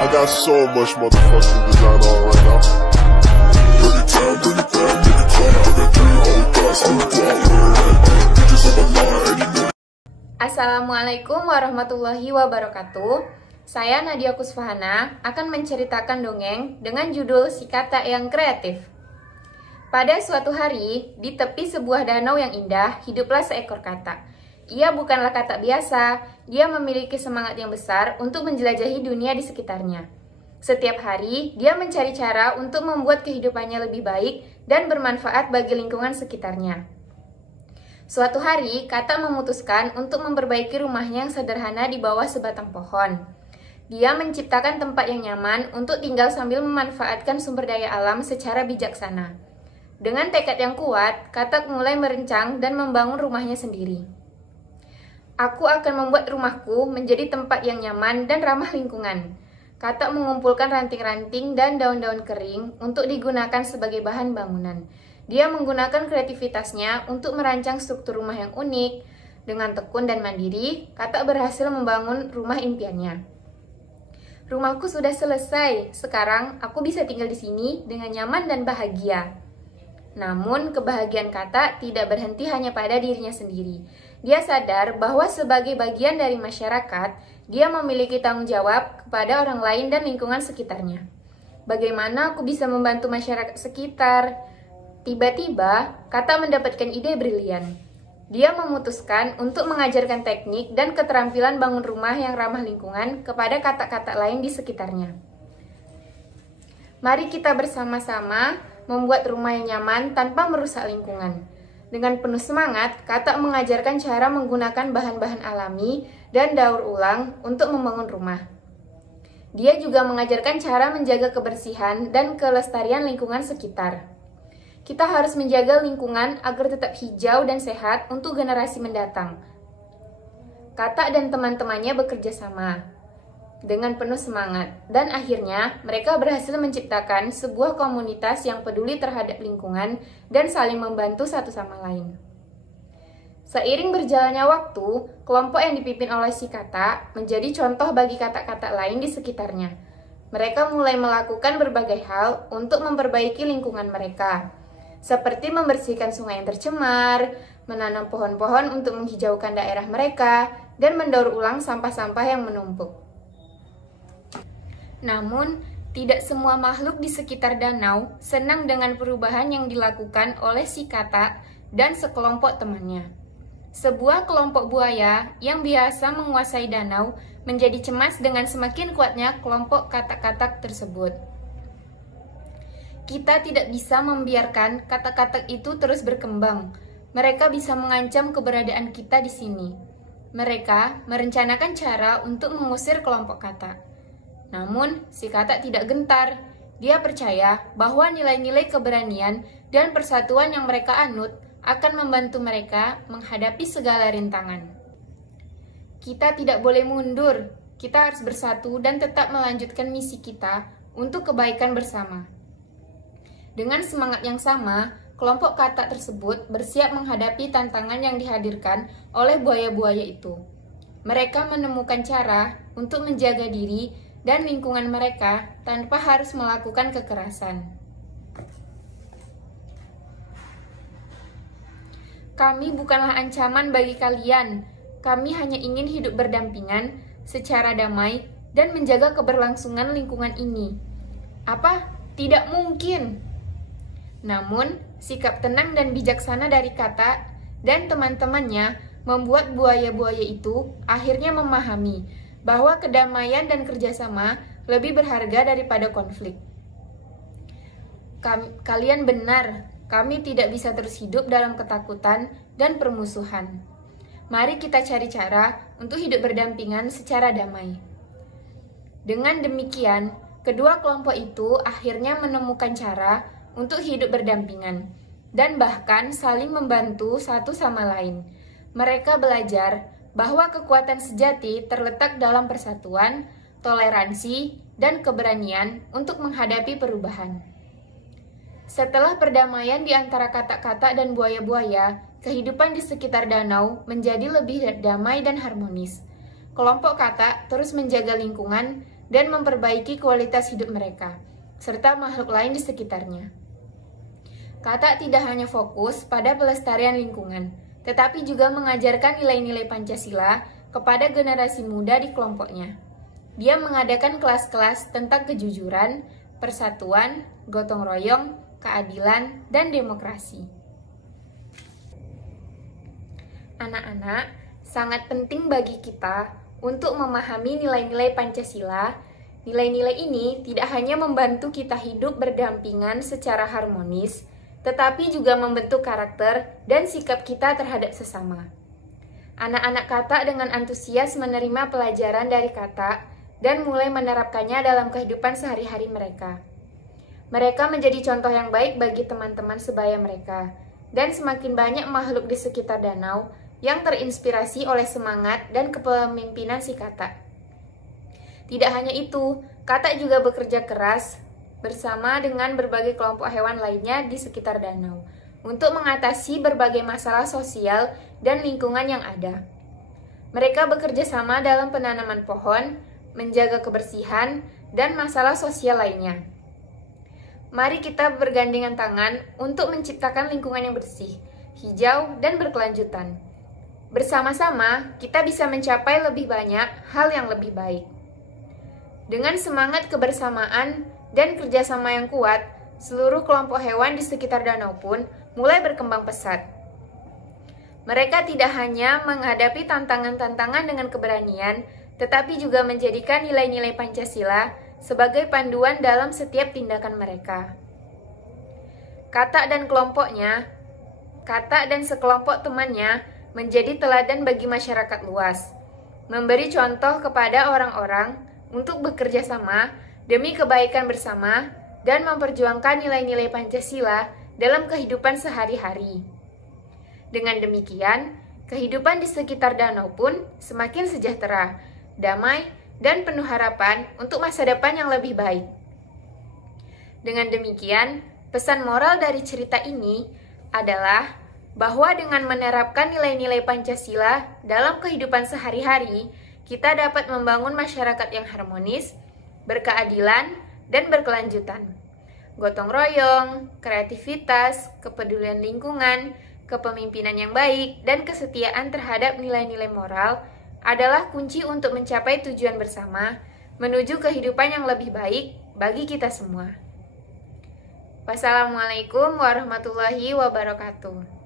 I got so much motherfucking design on right now. Bring it down, bring it down, make it clap. I got 3 whole thoughts, I'm bitches on my line, and you know. Assalamualaikum warahmatullahi wabarakatuh. Saya Nadia Kusfahana akan menceritakan dongeng dengan judul Si Katak yang Kreatif. Pada suatu hari, di tepi sebuah danau yang indah, hiduplah seekor katak. Ia bukanlah katak biasa, dia memiliki semangat yang besar untuk menjelajahi dunia di sekitarnya. Setiap hari, dia mencari cara untuk membuat kehidupannya lebih baik dan bermanfaat bagi lingkungan sekitarnya. Suatu hari, katak memutuskan untuk memperbaiki rumahnya yang sederhana di bawah sebatang pohon. Dia menciptakan tempat yang nyaman untuk tinggal sambil memanfaatkan sumber daya alam secara bijaksana. Dengan tekad yang kuat, katak mulai merencang dan membangun rumahnya sendiri. Aku akan membuat rumahku menjadi tempat yang nyaman dan ramah lingkungan. Katak mengumpulkan ranting-ranting dan daun-daun kering untuk digunakan sebagai bahan bangunan. Dia menggunakan kreativitasnya untuk merancang struktur rumah yang unik. Dengan tekun dan mandiri, katak berhasil membangun rumah impiannya. Rumahku sudah selesai, sekarang aku bisa tinggal di sini dengan nyaman dan bahagia. Namun, kebahagiaan katak tidak berhenti hanya pada dirinya sendiri. Dia sadar bahwa sebagai bagian dari masyarakat, dia memiliki tanggung jawab kepada orang lain dan lingkungan sekitarnya. Bagaimana aku bisa membantu masyarakat sekitar? Tiba-tiba, katak mendapatkan ide brilian. Dia memutuskan untuk mengajarkan teknik dan keterampilan bangun rumah yang ramah lingkungan kepada katak-katak lain di sekitarnya. Mari kita bersama-sama membuat rumah yang nyaman tanpa merusak lingkungan. Dengan penuh semangat, katak mengajarkan cara menggunakan bahan-bahan alami dan daur ulang untuk membangun rumah. Dia juga mengajarkan cara menjaga kebersihan dan kelestarian lingkungan sekitar. Kita harus menjaga lingkungan agar tetap hijau dan sehat untuk generasi mendatang. Katak dan teman-temannya bekerja sama dengan penuh semangat, dan akhirnya mereka berhasil menciptakan sebuah komunitas yang peduli terhadap lingkungan dan saling membantu satu sama lain. Seiring berjalannya waktu, kelompok yang dipimpin oleh si katak menjadi contoh bagi katak-katak lain di sekitarnya. Mereka mulai melakukan berbagai hal untuk memperbaiki lingkungan mereka, seperti membersihkan sungai yang tercemar, menanam pohon-pohon untuk menghijaukan daerah mereka, dan mendaur ulang sampah-sampah yang menumpuk. Namun, tidak semua makhluk di sekitar danau senang dengan perubahan yang dilakukan oleh si katak dan sekelompok temannya. Sebuah kelompok buaya yang biasa menguasai danau menjadi cemas dengan semakin kuatnya kelompok katak-katak tersebut. Kita tidak bisa membiarkan katak-katak itu terus berkembang. Mereka bisa mengancam keberadaan kita di sini. Mereka merencanakan cara untuk mengusir kelompok katak. Namun, si katak tidak gentar. Dia percaya bahwa nilai-nilai keberanian dan persatuan yang mereka anut akan membantu mereka menghadapi segala rintangan. Kita tidak boleh mundur. Kita harus bersatu dan tetap melanjutkan misi kita untuk kebaikan bersama. Dengan semangat yang sama, kelompok katak tersebut bersiap menghadapi tantangan yang dihadirkan oleh buaya-buaya itu. Mereka menemukan cara untuk menjaga diri dan lingkungan mereka tanpa harus melakukan kekerasan. Kami bukanlah ancaman bagi kalian. Kami hanya ingin hidup berdampingan secara damai dan menjaga keberlangsungan lingkungan ini. Apa? Tidak mungkin. Namun, sikap tenang dan bijaksana dari katak dan teman-temannya membuat buaya-buaya itu akhirnya memahami bahwa kedamaian dan kerjasama lebih berharga daripada konflik. Kalian benar, kami tidak bisa terus hidup dalam ketakutan dan permusuhan. Mari kita cari cara untuk hidup berdampingan secara damai. Dengan demikian, kedua kelompok itu akhirnya menemukan cara untuk hidup berdampingan dan bahkan saling membantu satu sama lain. Mereka belajar bahwa kekuatan sejati terletak dalam persatuan, toleransi, dan keberanian untuk menghadapi perubahan. Setelah perdamaian di antara katak-katak dan buaya-buaya, kehidupan di sekitar danau menjadi lebih damai dan harmonis. Kelompok katak terus menjaga lingkungan dan memperbaiki kualitas hidup mereka, serta makhluk lain di sekitarnya. Kata tidak hanya fokus pada pelestarian lingkungan, tetapi juga mengajarkan nilai-nilai Pancasila kepada generasi muda di kelompoknya. Dia mengadakan kelas-kelas tentang kejujuran, persatuan, gotong royong, keadilan, dan demokrasi. Anak-anak, sangat penting bagi kita untuk memahami nilai-nilai Pancasila. Nilai-nilai ini tidak hanya membantu kita hidup berdampingan secara harmonis, tetapi juga membentuk karakter dan sikap kita terhadap sesama. Anak-anak Kata dengan antusias menerima pelajaran dari Kata dan mulai menerapkannya dalam kehidupan sehari-hari mereka. Mereka menjadi contoh yang baik bagi teman-teman sebaya mereka, dan semakin banyak makhluk di sekitar danau yang terinspirasi oleh semangat dan kepemimpinan si Kata. Tidak hanya itu, Kata juga bekerja keras bersama dengan berbagai kelompok hewan lainnya di sekitar danau untuk mengatasi berbagai masalah sosial dan lingkungan yang ada. Mereka bekerja sama dalam penanaman pohon, menjaga kebersihan, dan masalah sosial lainnya. Mari kita bergandengan tangan untuk menciptakan lingkungan yang bersih, hijau, dan berkelanjutan. Bersama-sama, kita bisa mencapai lebih banyak hal yang lebih baik. Dengan semangat kebersamaan dan kerjasama yang kuat, seluruh kelompok hewan di sekitar danau pun mulai berkembang pesat. Mereka tidak hanya menghadapi tantangan-tantangan dengan keberanian, tetapi juga menjadikan nilai-nilai Pancasila sebagai panduan dalam setiap tindakan mereka. Kata dan sekelompok temannya menjadi teladan bagi masyarakat luas, memberi contoh kepada orang-orang untuk bekerja sama demi kebaikan bersama dan memperjuangkan nilai-nilai Pancasila dalam kehidupan sehari-hari. Dengan demikian, kehidupan di sekitar danau pun semakin sejahtera, damai, dan penuh harapan untuk masa depan yang lebih baik. Dengan demikian, pesan moral dari cerita ini adalah bahwa dengan menerapkan nilai-nilai Pancasila dalam kehidupan sehari-hari, kita dapat membangun masyarakat yang harmonis, berkeadilan, dan berkelanjutan. Gotong royong, kreativitas, kepedulian lingkungan, kepemimpinan yang baik, dan kesetiaan terhadap nilai-nilai moral adalah kunci untuk mencapai tujuan bersama menuju kehidupan yang lebih baik bagi kita semua. Wassalamualaikum warahmatullahi wabarakatuh.